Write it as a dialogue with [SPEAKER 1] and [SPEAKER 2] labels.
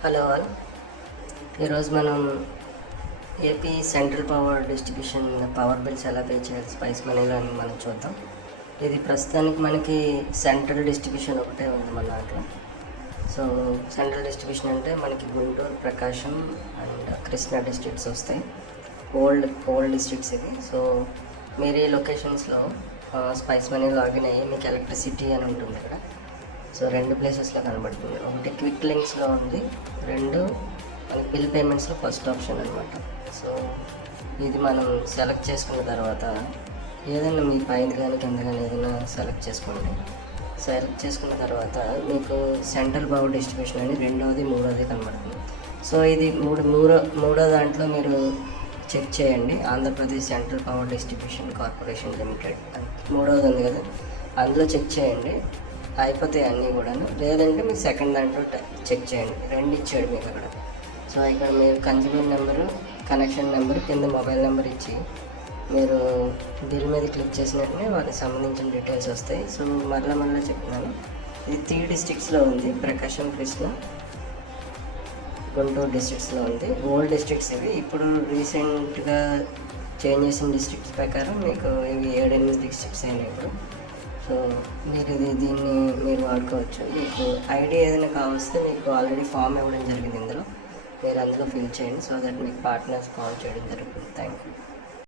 [SPEAKER 1] Hello all. ఈరోజు మనం AP central power distribution power bills ఎలా పే చేయాలి స్పైస్ మనీలో అని మనం చూద్దాం. ఇది ప్రస్తుతానికి మనకి సెంట్రల్ డిస్ట్రిబ్యూషన్ ఒకటే ఉంది మన దాంట్లో. సో సెంట్రల్ డిస్ట్రిబ్యూషన్ అంటే మనకి గుంటూరు ప్రకాశం అండ్ కృష్ణా డిస్ట్రిక్ట్స్ వస్తాయి. ఓల్డ్ ఓల్డ్ డిస్ట్రిక్ట్స్ ఇవి. సో మీరు ఈ లొకేషన్స్లో స్పైస్ మనీ లాగిన్ అయ్యి మీకు ఎలక్ట్రిసిటీ అని ఉంటుంది ఇక్కడ సో రెండు ప్లేసెస్లో కనబడుతుంది. ఒకటి క్విక్ లింక్స్లో ఉంది రెండు మనకి బిల్ పేమెంట్స్లో ఫస్ట్ ఆప్షన్ అనమాట సో ఇది మనం సెలెక్ట్ చేసుకున్న తర్వాత ఏదైనా మీ పైన కానీ కింద కానీ ఏదైనా సెలెక్ట్ చేసుకోండి. సెలెక్ట్ చేసుకున్న తర్వాత మీకు సెంట్రల్ పవర్ డిస్ట్రిబ్యూషన్ అని రెండవది మూడవది కనబడుతుంది. సో ఇది మూడు మూడో మూడో దాంట్లో మీరు చెక్ చేయండి. Andhra Pradesh central power distribution corporation limited మూడోది మూడవది ఉంది కదా అందులో చెక్ చేయండి. అయిపోతాయి అన్నీ కూడాను. లేదంటే మీరు సెకండ్ దాంట్లో చెక్ చేయండి. రెండు ఇచ్చాడు మీకు అక్కడ. సో ఇక్కడ మీరు కన్జ్యూమర్ నెంబరు కనెక్షన్ నెంబర్ కింద మొబైల్ నెంబర్ ఇచ్చి మీరు బిల్ మీద క్లిక్ చేసినట్టునే వాళ్ళకి సంబంధించిన డీటెయిల్స్ వస్తాయి. సో మరలా మరలా చెప్తున్నాను. ఇది త్రీ డిస్ట్రిక్ట్స్లో ఉంది. ప్రకాశం కృష్ణ గుంటూరు డిస్ట్రిక్ట్స్లో ఉంది. ఓల్డ్ డిస్ట్రిక్ట్స్ ఇవి. ఇప్పుడు రీసెంట్గా చేంజ్ చేసిన డిస్ట్రిక్ట్స్ ప్రకారం మీకు ఇవి ఏడెనిమిది డిస్ట్రిక్ట్స్ అయినాయి ఇప్పుడు. సో మీరు ఇది దీన్ని మీరు వాడుకోవచ్చు. మీకు ఐడి ఏదైనా కావస్తే మీకు ఆల్రెడీ ఫామ్ ఇవ్వడం జరిగింది ఇందులో. మీరు అందులో ఫిల్ చేయండి సో దట్ మీకు పార్ట్నర్స్ కాల్ చేయడం జరుగుతుంది. Thank you